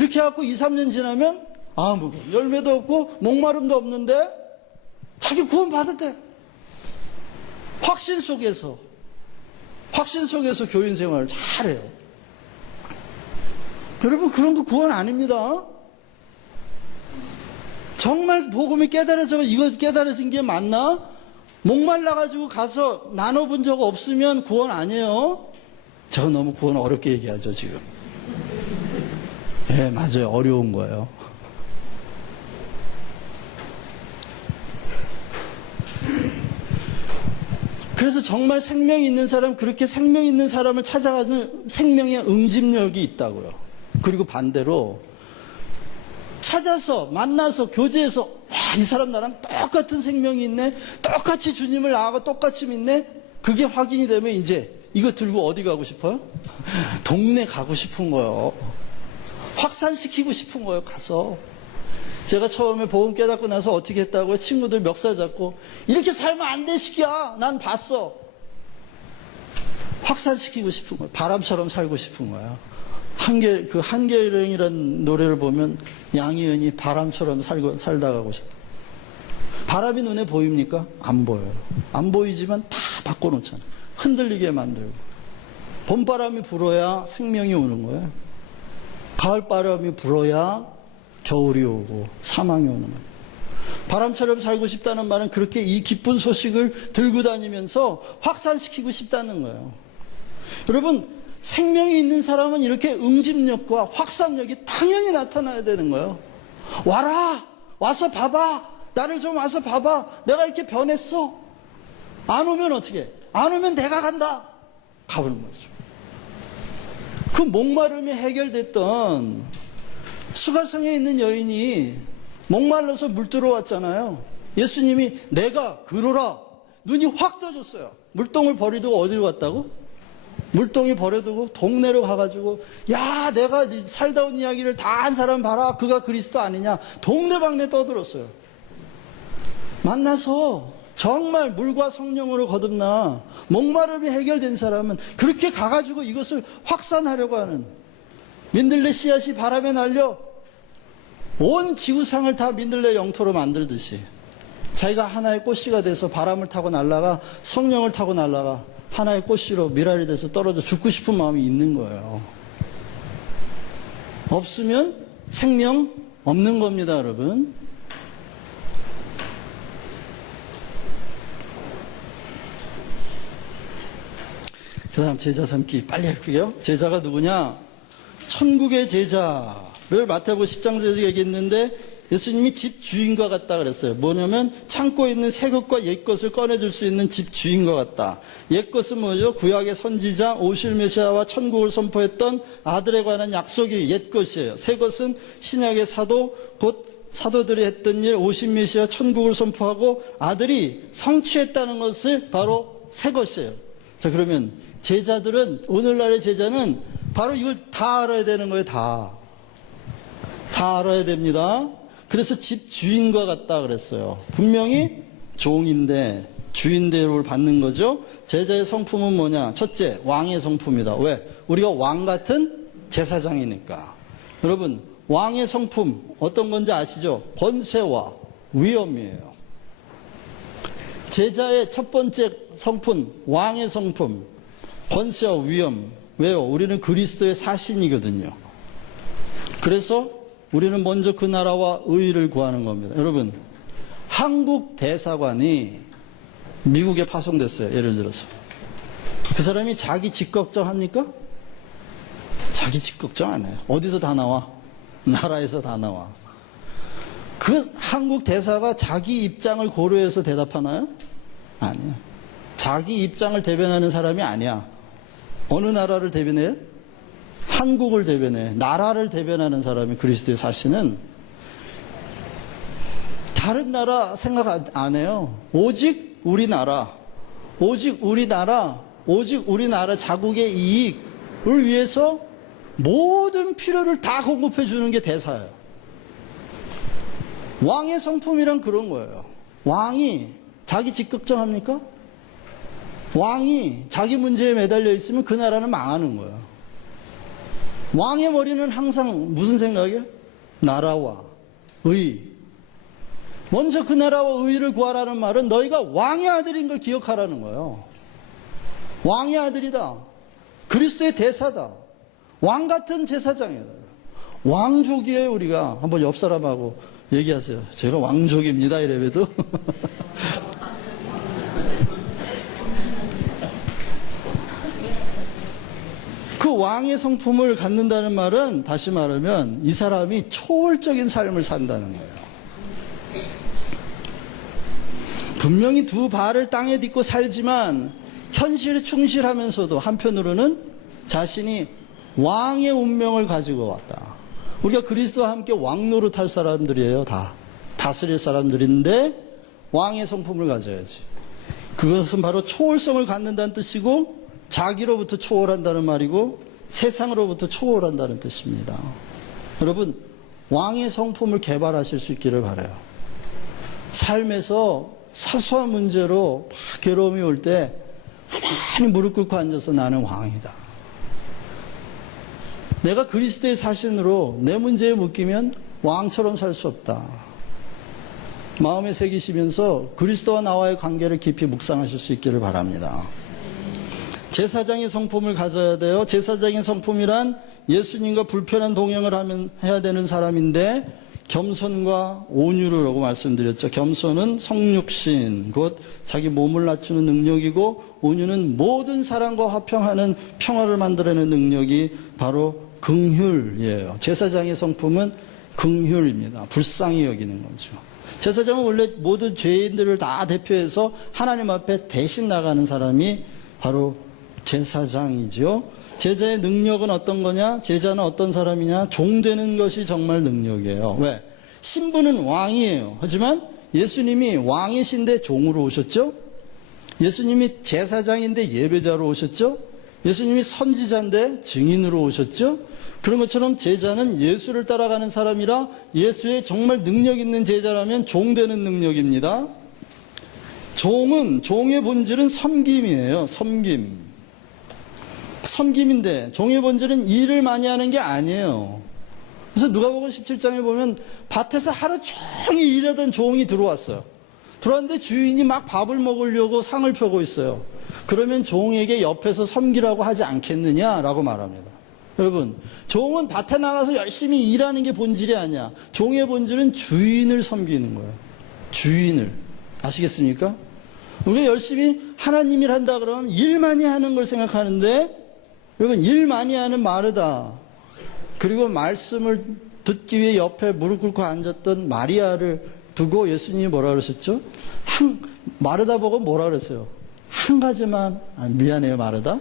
이렇게 해갖고 2, 3년 지나면 아무런 열매도 없고 목마름도 없는데 자기 구원 받았대. 확신 속에서 교인 생활을 잘해요. 여러분, 그런 거 구원 아닙니다. 정말 복음이 깨달아져, 이거 깨달아진 게 맞나? 목말라가지고 가서 나눠본 적 없으면 구원 아니에요? 제가 너무 구원 어렵게 얘기하죠, 지금. 예, 맞아요. 어려운 거예요. 그래서 정말 생명이 있는 사람, 그렇게 생명 있는 사람을 찾아가는 생명의 응집력이 있다고요. 그리고 반대로 찾아서 만나서 교제해서 와, 이 사람 나랑 똑같은 생명이 있네, 똑같이 주님을 나하고 똑같이 믿네, 그게 확인이 되면 이제 이거 들고 어디 가고 싶어요? 동네 가고 싶은 거예요. 확산시키고 싶은 거예요. 가서 제가 처음에 복음 깨닫고 나서 어떻게 했다고요? 친구들 멱살 잡고 이렇게 살면 안 돼 시키야, 난 봤어. 확산시키고 싶은 거예요. 바람처럼 살고 싶은 거예요. 한계령이라는 노래를 보면 양희은이 바람처럼 살다 가고 싶어. 바람이 눈에 보입니까? 안 보여요. 안 보이지만 다 바꿔놓잖아요. 흔들리게 만들고. 봄바람이 불어야 생명이 오는 거예요. 가을바람이 불어야 겨울이 오고 사망이 오는 거예요. 바람처럼 살고 싶다는 말은 그렇게 이 기쁜 소식을 들고 다니면서 확산시키고 싶다는 거예요. 여러분, 생명이 있는 사람은 이렇게 응집력과 확산력이 당연히 나타나야 되는 거예요. 와라! 와서 봐봐! 나를 좀 와서 봐봐! 내가 이렇게 변했어! 안 오면 어떻게 해? 안 오면 내가 간다! 가보는 거죠. 그 목마름이 해결됐던 수가성에 있는 여인이 목말라서 물 들어왔잖아요. 예수님이 내가 그러라! 눈이 확 떠졌어요. 물동을 버리고 어디로 갔다고? 물동이 버려두고 동네로 가가지고 야, 내가 살다 온 이야기를 다 한 사람 봐라, 그가 그리스도 아니냐, 동네방네 떠들었어요. 만나서 정말 물과 성령으로 거듭나 목마름이 해결된 사람은 그렇게 가가지고 이것을 확산하려고 하는, 민들레 씨앗이 바람에 날려 온 지구상을 다 민들레 영토로 만들듯이 자기가 하나의 꽃씨가 돼서 바람을 타고 날아가, 성령을 타고 날아가 하나의 꽃씨로 미랄이 돼서 떨어져 죽고 싶은 마음이 있는 거예요. 없으면 생명 없는 겁니다, 여러분. 그 다음 제자 삼기 빨리 할게요. 제자가 누구냐? 천국의 제자를 마태복음 10장에서 얘기했는데 예수님이 집 주인과 같다 그랬어요. 뭐냐면 창고에 있는 새 것과 옛 것을 꺼내줄 수 있는 집 주인과 같다. 옛 것은 뭐죠? 구약의 선지자 오실 메시아와 천국을 선포했던 아들에 관한 약속이 옛 것이에요. 새 것은 신약의 사도, 곧 사도들이 했던 일, 오신 메시아 천국을 선포하고 아들이 성취했다는 것을 바로 새 것이에요. 자, 그러면 제자들은, 오늘날의 제자는 바로 이걸 다 알아야 되는 거예요. 다 알아야 됩니다. 그래서 집 주인과 같다 그랬어요. 분명히 종인데 주인 대우를 받는 거죠. 제자의 성품은 뭐냐? 첫째, 왕의 성품이다. 왜? 우리가 왕 같은 제사장이니까. 여러분, 왕의 성품 어떤 건지 아시죠? 권세와 위엄이에요. 제자의 첫 번째 성품, 왕의 성품, 권세와 위엄. 왜요? 우리는 그리스도의 사신이거든요. 그래서 우리는 먼저 그 나라와 의의를 구하는 겁니다. 여러분, 한국 대사관이 미국에 파송됐어요. 예를 들어서 그 사람이 자기 집 걱정합니까? 자기 집 걱정 안 해요. 어디서 다 나와? 나라에서 다 나와. 그 한국 대사가 자기 입장을 고려해서 대답하나요? 아니요. 자기 입장을 대변하는 사람이 아니야. 어느 나라를 대변해요? 한국을 대변해. 나라를 대변하는 사람이 그리스도의 사신은 다른 나라 생각 안 해요. 오직 우리나라, 오직 우리나라 자국의 이익을 위해서 모든 필요를 다 공급해 주는 게 대사예요. 왕의 성품이란 그런 거예요. 왕이 자기 집 걱정합니까? 왕이 자기 문제에 매달려 있으면 그 나라는 망하는 거예요. 왕의 머리는 항상 무슨 생각이에요? 나라와 의. 먼저 그 나라와 의를 구하라는 말은 너희가 왕의 아들인 걸 기억하라는 거예요. 왕의 아들이다. 그리스도의 대사다. 왕 같은 제사장이다. 왕족이에요, 우리가. 한번 옆 사람하고 얘기하세요. 제가 왕족입니다, 이래봬도. 그 왕의 성품을 갖는다는 말은 다시 말하면 이 사람이 초월적인 삶을 산다는 거예요. 분명히 두 발을 땅에 딛고 살지만 현실에 충실하면서도 한편으로는 자신이 왕의 운명을 가지고 왔다. 우리가 그리스도와 함께 왕 노릇할 사람들이에요. 다 다스릴 사람들인데 왕의 성품을 가져야지. 그것은 바로 초월성을 갖는다는 뜻이고 자기로부터 초월한다는 말이고 세상으로부터 초월한다는 뜻입니다. 여러분, 왕의 성품을 개발하실 수 있기를 바라요. 삶에서 사소한 문제로 막 괴로움이 올 때 가만히 무릎 꿇고 앉아서 나는 왕이다. 내가 그리스도의 사신으로 내 문제에 묶이면 왕처럼 살 수 없다. 마음에 새기시면서 그리스도와 나와의 관계를 깊이 묵상하실 수 있기를 바랍니다. 제사장의 성품을 가져야 돼요. 제사장의 성품이란 예수님과 불편한 동행을 해야 되는 사람인데 겸손과 온유라고 말씀드렸죠. 겸손은 성육신, 곧 자기 몸을 낮추는 능력이고 온유는 모든 사람과 화평하는 평화를 만들어내는 능력이 바로 긍휼이에요. 제사장의 성품은 긍휼입니다. 불쌍히 여기는 거죠. 제사장은 원래 모든 죄인들을 다 대표해서 하나님 앞에 대신 나가는 사람이 바로 제사장이죠. 제자의 능력은 어떤 거냐? 제자는 어떤 사람이냐? 종되는 것이 정말 능력이에요. 왜? 신부는 왕이에요. 하지만 예수님이 왕이신데 종으로 오셨죠? 예수님이 제사장인데 예배자로 오셨죠? 예수님이 선지자인데 증인으로 오셨죠? 그런 것처럼 제자는 예수를 따라가는 사람이라 예수의 정말 능력 있는 제자라면 종되는 능력입니다. 종의 본질은 섬김이에요. 섬김인데 종의 본질은 일을 많이 하는 게 아니에요. 그래서 누가복음 17장에 보면 밭에서 하루 종일 일하던 종이 들어왔어요. 들어왔는데 주인이 막 밥을 먹으려고 상을 펴고 있어요. 그러면 종에게 옆에서 섬기라고 하지 않겠느냐라고 말합니다. 여러분, 종은 밭에 나가서 열심히 일하는 게 본질이 아니야. 종의 본질은 주인을 섬기는 거예요. 주인을. 아시겠습니까? 우리가 열심히 하나님 일 한다 그러면 일 많이 하는 걸 생각하는데 여러분, 일 많이 하는 마르다, 그리고 말씀을 듣기 위해 옆에 무릎 꿇고 앉았던 마리아를 두고 예수님이 뭐라 그러셨죠? 마르다 보고 뭐라 그랬어요? 한 가지만, 미안해요, 마르다.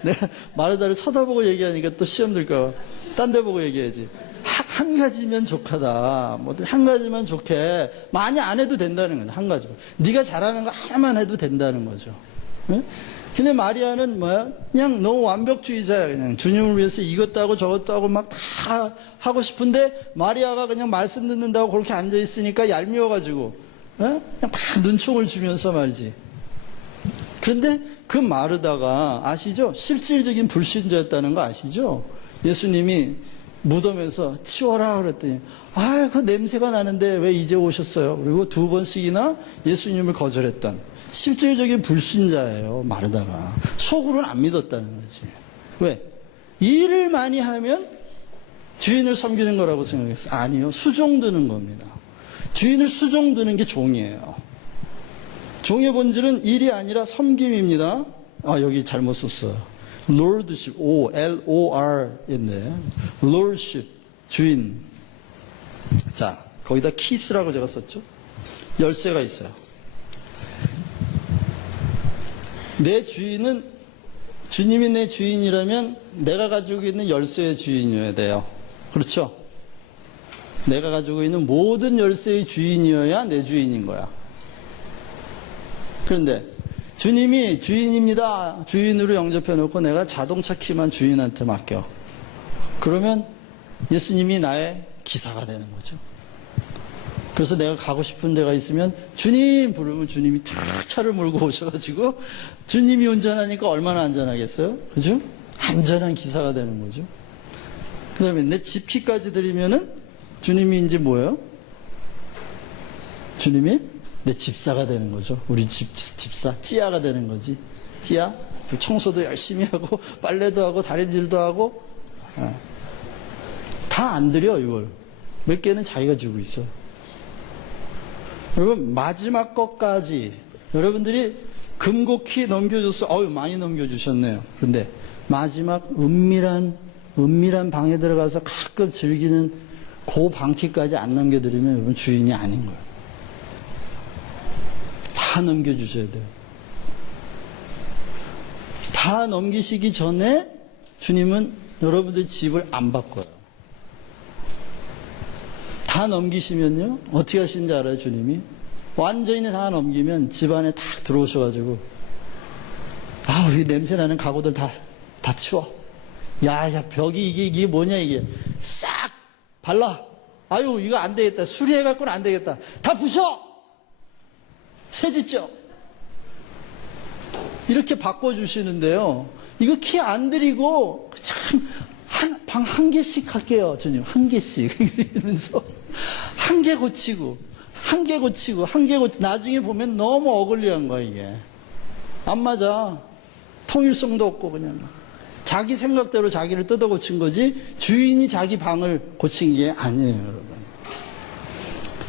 내가 마르다를 쳐다보고 얘기하니까 또 시험 들까 봐. 딴 데 보고 얘기해야지. 한 가지면 족하다. 뭐 한 가지만 좋게. 많이 안 해도 된다는 거죠. 한 가지만. 네가 잘하는 거 하나만 해도 된다는 거죠. 네? 근데 마리아는 뭐야? 그냥 너무 완벽주의자야. 그냥 주님을 위해서 이것도 하고 저것도 하고 막 다 하고 싶은데 마리아가 그냥 말씀 듣는다고 그렇게 앉아 있으니까 얄미워가지고 그냥 막 눈총을 주면서 말이지. 그런데 그 마르다가 아시죠? 실질적인 불신자였다는 거 아시죠? 예수님이 무덤에서 치워라 그랬더니 그 냄새가 나는데 왜 이제 오셨어요? 그리고 2번씩이나 예수님을 거절했던 실질적인 불신자예요. 마르다가. 속으로는 안 믿었다는 거지. 왜? 일을 많이 하면 주인을 섬기는 거라고 생각했어요. 아니요. 수종드는 겁니다. 주인을 수종드는 게 종이에요. 종의 본질은 일이 아니라 섬김입니다. 여기 잘못 썼어요. Lordship, L-O-R-인데 Lordship, 주인. 자, 거기다 키스라고 제가 썼죠. 열쇠가 있어요. 내 주인은, 주님이 내 주인이라면 내가 가지고 있는 열쇠의 주인이어야 돼요. 그렇죠? 내가 가지고 있는 모든 열쇠의 주인이어야 내 주인인 거야. 그런데 주님이 주인입니다, 주인으로 영접해 놓고 내가 자동차 키만 주인한테 맡겨. 그러면 예수님이 나의 기사가 되는 거죠. 그래서 내가 가고 싶은 데가 있으면 주님 부르면 주님이 탁 차를 몰고 오셔가지고 주님이 운전하니까 얼마나 안전하겠어요? 그죠? 안전한 기사가 되는 거죠. 그 다음에 내 집 키까지 드리면은 주님이 이제 뭐예요? 주님이 내 집사가 되는 거죠. 우리 집사, 찌아가 되는 거지. 찌아? 청소도 열심히 하고, 빨래도 하고, 다림질도 하고, 다 안 드려, 이걸. 몇 개는 자기가 주고 있어. 여러분, 마지막 것까지 여러분들이 금곡히 넘겨줬어. 많이 넘겨주셨네요. 그런데 마지막 은밀한 방에 들어가서 가끔 즐기는 그 방키까지 안 넘겨드리면 여러분 주인이 아닌 거예요. 다 넘겨주셔야 돼요. 다 넘기시기 전에 주님은 여러분들 집을 안 바꿔요. 다 넘기시면요, 어떻게 하시는지 알아요, 주님이? 완전히 다 넘기면 집안에 딱 들어오셔가지고, 이 냄새나는 가구들 다 치워. 야, 벽이 이게 뭐냐, 이게. 싹 발라. 이거 안 되겠다. 수리해갖고는 안 되겠다. 다 부셔! 새 집죠? 이렇게 바꿔주시는데요. 이거 키 안 들이고, 참, 방 한 개씩 할게요, 주님. 한 개씩. 이러면서, 한 개 고치고, 나중에 보면 너무 어글리한 거야, 이게. 안 맞아. 통일성도 없고, 그냥. 자기 생각대로 자기를 뜯어 고친 거지, 주인이 자기 방을 고친 게 아니에요, 여러분.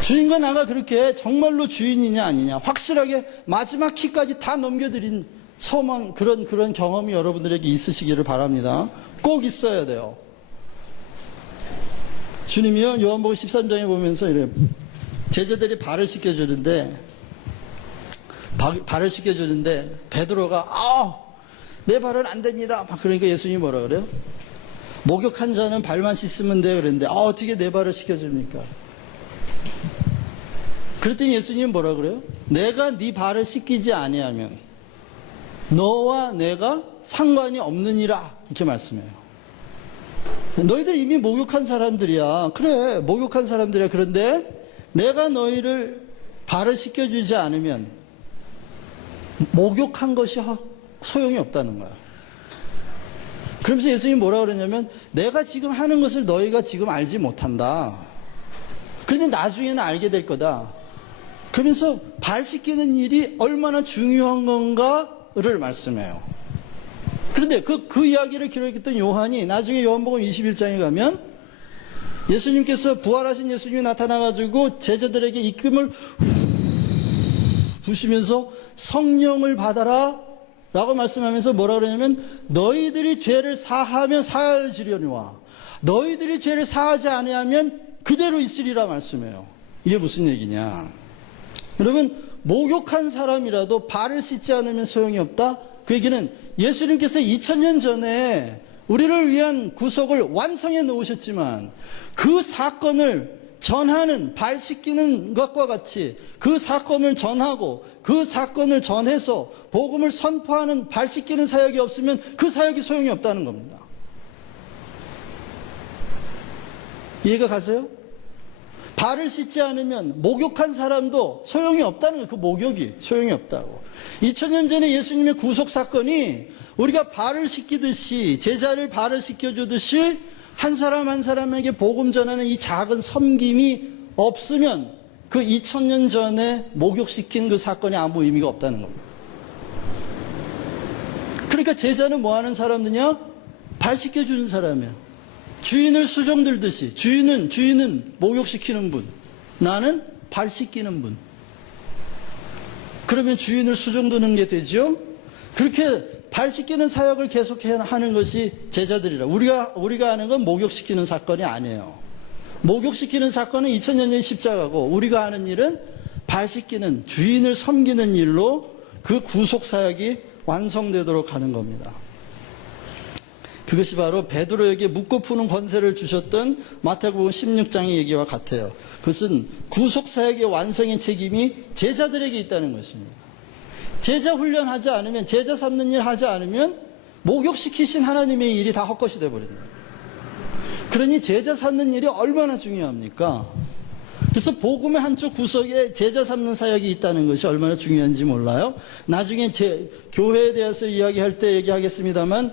주인과 나가 그렇게 정말로 주인이냐 아니냐, 확실하게 마지막 키까지 다 넘겨드린 소망, 그런 경험이 여러분들에게 있으시기를 바랍니다. 꼭 있어야 돼요. 주님이요, 요한복음 13장에 보면서 이래요. 제자들이 발을 씻겨주는데 베드로가 내 발은 안 됩니다. 그러니까 예수님이 뭐라 그래요? 목욕한 자는 발만 씻으면 돼요. 그랬는데 어떻게 내 발을 씻겨줍니까? 그랬더니 예수님이 뭐라 그래요? 내가 네 발을 씻기지 아니하면 너와 내가 상관이 없느니라, 이렇게 말씀해요. 너희들 이미 목욕한 사람들이야. 그래, 목욕한 사람들이야. 그런데 내가 너희를 발을 씻겨주지 않으면 목욕한 것이 소용이 없다는 거야. 그러면서 예수님이 뭐라 그러냐면, 내가 지금 하는 것을 너희가 지금 알지 못한다. 그런데 나중에는 알게 될 거다. 그러면서 발 씻기는 일이 얼마나 중요한 건가를 말씀해요. 그런데 그 이야기를 기록했던 요한이 나중에 요한복음 21장에 가면 예수님께서, 부활하신 예수님이 나타나가지고 제자들에게 입김을 부시면서 성령을 받아라 라고 말씀하면서 뭐라 그러냐면, 너희들이 죄를 사하면 사하여지려니와 너희들이 죄를 사하지 아니하면 그대로 있으리라 말씀해요. 이게 무슨 얘기냐? 여러분, 목욕한 사람이라도 발을 씻지 않으면 소용이 없다? 그 얘기는 예수님께서 2000년 전에 우리를 위한 구속을 완성해 놓으셨지만, 그 사건을 전하는, 발 씻기는 것과 같이 그 사건을 전하고 그 사건을 전해서 복음을 선포하는 발 씻기는 사역이 없으면 그 사역이 소용이 없다는 겁니다. 이해가 가세요? 발을 씻지 않으면 목욕한 사람도 소용이 없다는 거예요. 그 목욕이 소용이 없다고. 2000년 전에 예수님의 구속 사건이 우리가 발을 씻기듯이, 제자를 발을 씻겨주듯이 한 사람 한 사람에게 복음 전하는 이 작은 섬김이 없으면 그 2000년 전에 목욕시킨 그 사건이 아무 의미가 없다는 겁니다. 그러니까 제자는 뭐 하는 사람이냐? 발 씻겨주는 사람이에요. 주인을 수종 들듯이, 주인은 목욕시키는 분, 나는 발 씻기는 분. 그러면 주인을 수종 드는 게 되죠? 그렇게 발 씻기는 사역을 계속해 하는 것이 제자들이라. 우리가 하는 건 목욕시키는 사건이 아니에요. 목욕시키는 사건은 2000년 전 십자가고, 우리가 하는 일은 발 씻기는, 주인을 섬기는 일로 그 구속 사역이 완성되도록 하는 겁니다. 그것이 바로 베드로에게 묻고 푸는 권세를 주셨던 마태복음 16장의 얘기와 같아요. 그것은 구속 사역의 완성의 책임이 제자들에게 있다는 것입니다. 제자 훈련하지 않으면, 제자 삼는 일 하지 않으면 목욕시키신 하나님의 일이 다 헛것이 되어버립니다. 그러니 제자 삼는 일이 얼마나 중요합니까? 그래서 복음의 한쪽 구석에 제자 삼는 사역이 있다는 것이 얼마나 중요한지 몰라요. 나중에 교회에 대해서 이야기할 때 얘기하겠습니다만,